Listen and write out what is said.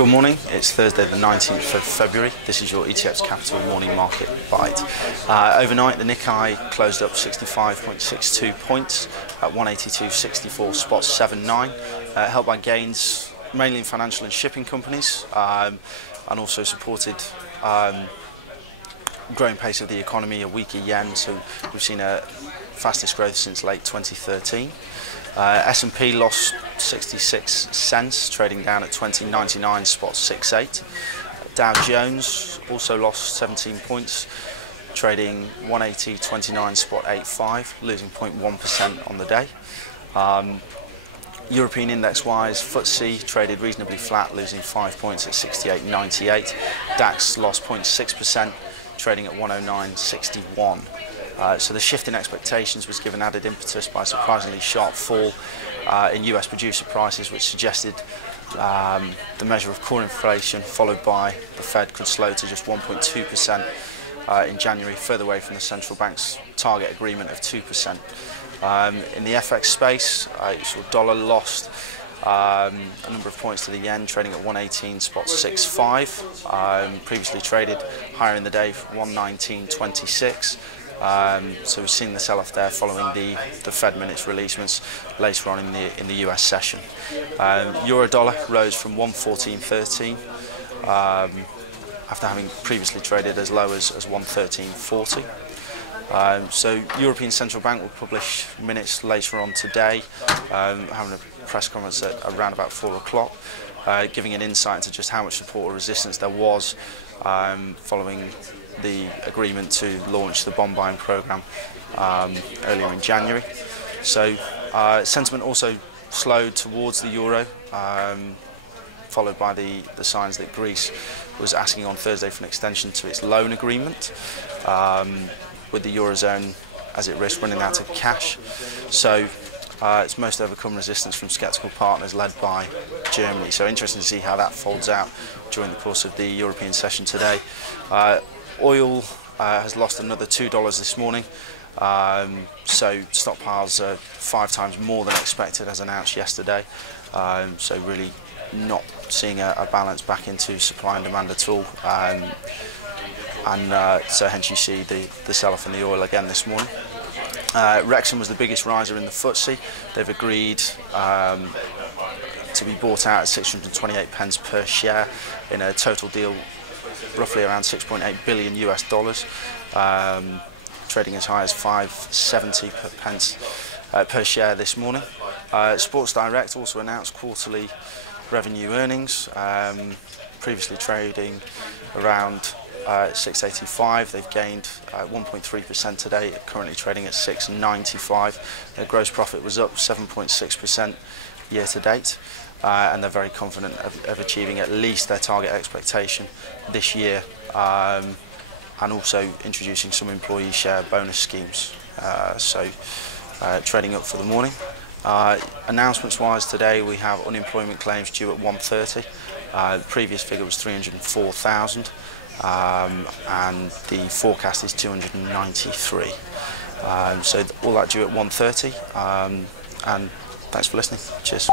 Good morning, it's Thursday the 19th of February. This is your ETF's Capital Morning Market Bite. Overnight the Nikkei closed up 65.62 points at 182.64 spot 79, helped by gains mainly in financial and shipping companies, and also supported growing pace of the economy, a weaker yen, so we've seen a fastest growth since late 2013. S&P lost 66 cents, trading down at 20.99 spot 68. Dow Jones also lost 17 points, trading 180.29 spot 85, losing 0.1% on the day. European index-wise, FTSE traded reasonably flat, losing 5 points at 68.98. DAX lost 0.6%, trading at 109.61. So the shift in expectations was given added impetus by a surprisingly sharp fall in US producer prices, which suggested the measure of core inflation followed by the Fed could slow to just 1.2% in January, further away from the central bank's target agreement of 2%. In the FX space, so dollar lost a number of points to the yen, trading at 118 spot 65. Previously traded higher in the day, 119.26. So we've seen the sell-off there following the Fed minutes releasements later on in the US session. Euro dollar rose from 114.13 after having previously traded as low as 113.40. So European Central Bank will publish minutes later on today, having a press conference at around about 4 o'clock, giving an insight into just how much support or resistance there was following the agreement to launch the bond buying programme earlier in January. So sentiment also slowed towards the euro, followed by the signs that Greece was asking on Thursday for an extension to its loan agreement, with the Eurozone as it risks running out of cash. So it's most overcome resistance from sceptical partners led by Germany. So interesting to see how that folds out during the course of the European session today. Oil has lost another $2 this morning, so stockpiles are 5 times more than expected as announced yesterday. So really not seeing a balance back into supply and demand at all. So hence you see the sell-off in the oil again this morning. Wrexham was the biggest riser in the FTSE. They've agreed to be bought out at 628 pence per share in a total deal roughly around 6.8 billion US dollars, trading as high as 570 per share this morning. Sports Direct also announced quarterly revenue earnings, previously trading around 685. They've gained 1.3% today, currently trading at 695. Their gross profit was up 7.6% year to date, and they're very confident of achieving at least their target expectation this year, and also introducing some employee share bonus schemes. So trading up for the morning. Announcements wise today we have unemployment claims due at 1:30. The previous figure was 304,000. And the forecast is 293. So all that due at 1:30, and thanks for listening. Cheers.